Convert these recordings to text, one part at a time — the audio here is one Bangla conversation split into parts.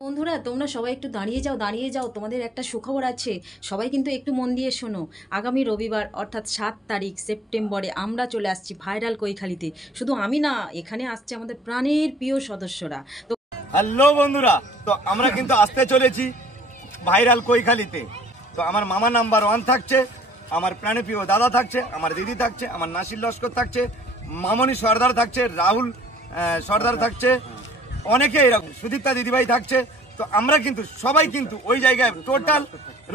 বন্ধুরা তোমরা সবাই একটু দাঁড়িয়ে যাও তোমাদের একটা সুখবর আছে। সবাই কিন্তু একটু মন দিয়ে শোনো। আগামী রবিবার অর্থাৎ 7 তারিখ সেপ্টেম্বরে আমরা চলে আসছি ভাইরাল কৈখালিতে। শুধু আমি না, এখানে আসছে আমাদের প্রাণের প্রিয় সদস্যরা। তো হ্যালো বন্ধুরা, তো আমরা কিন্তু আসতে চলেছি ভাইরাল কৈখালিতে। তো আমার মামা নাম্বার 1 থাকছে, আমার প্রাণপ্রিয় দাদা থাকছে, আমার দিদি থাকছে, আমার নাসির লস্কর থাকছে, মামনি সর্দার থাকছে, রাহুল সর্দার থাকছে, অনেকে এরকম সুদীপ্তা দিদিভাই থাকছে। তো আমরা কিন্তু সবাই কিন্তু ওই জায়গায় টোটাল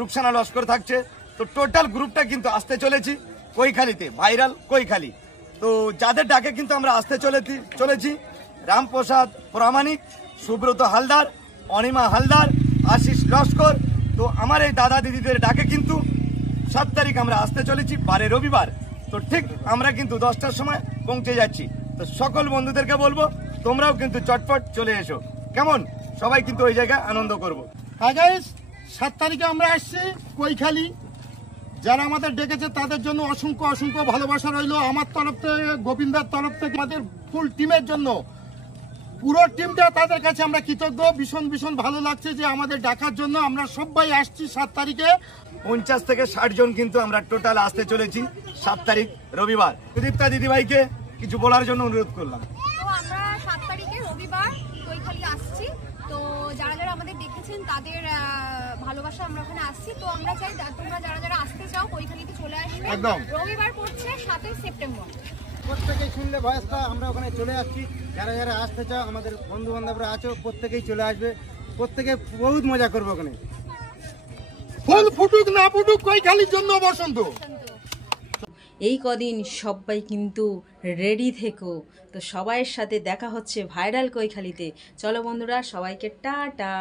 রুকসানা লস্কর থাকছে। তো টোটাল গ্রুপটা কিন্তু আসতে চলেছি কৈখালিতে, ভাইরাল কৈখালি। তো যাদের ডাকে কিন্তু আমরা আসতে চলেছি রামপ্রসাদ প্রামাণিক, সুব্রত হালদার, অনিমা হালদার, আশিস লস্কর। তো আমার এই দাদা দিদিদের ডাকে কিন্তু 7 তারিখ আমরা আসতে চলেছি, বারে রবিবার। তো ঠিক আমরা কিন্তু 10টার সময় পৌঁছে যাচ্ছি। তো সকল বন্ধুদেরকে বলবো তোমরাও কিন্তু চটপট চলে এসো, কেমন? সবাই কিন্তু ওই জায়গায় আনন্দ করবো। হ্যাঁ গাইস, 7 তারিখে আমরা আসছি কৈখালি। যারা আমাদের ডেকেছে তাদের জন্য অসংখ্য অসংখ্য ভালোবাসা রইলো আমার তরফ থেকে, গোবিন্দার তরফ থেকে, আমাদের ফুল টিমের জন্য। পুরো টিমটা তাদের কাছে আমরা কৃতজ্ঞ। ভীষণ ভীষণ ভালো লাগছে যে আমাদের ডাকার জন্য আমরা সবাই আসছি 7 তারিখে। 50 থেকে 60 জন কিন্তু আমরা টোটাল আসতে চলেছি 7 তারিখ রবিবার। সুদীপ্তা দিদিভাইকে কিছু বলার জন্য অনুরোধ করলাম। তো আমরা 7 তারিখে রবিবার কৈখালি আসছি। তো যারা যারা আমাদের দেখেছেন তাদের ভালোবাসা আমরা ওখানে আসছি। তো আমরা চাই তোমরা যারা যারা আসতে চাও কৈখালিতে চলে আসবে। একদম রবিবার পড়ছে 7 সেপ্টেম্বর। প্রত্যেকেই শুনলে ভয়েসটা আমরা ওখানে চলে যাচ্ছি। যারা যারা আসতে চাও, আমাদের বন্ধু বান্ধবরা আছো, প্রত্যেকেই চলে আসবে। প্রত্যেকে বহুত মজা করবে ওখানে। ফুল ফুটুক না ফুটুক, কৈখালির জন্য বসন্ত। এই কদিন সবাই কিন্তু রেডি থেকো। তো সবাইয়ের সাথে দেখা হচ্ছে ভাইরাল কৈখালিতে। চলো বন্ধুরা, সবাইকে টাটা।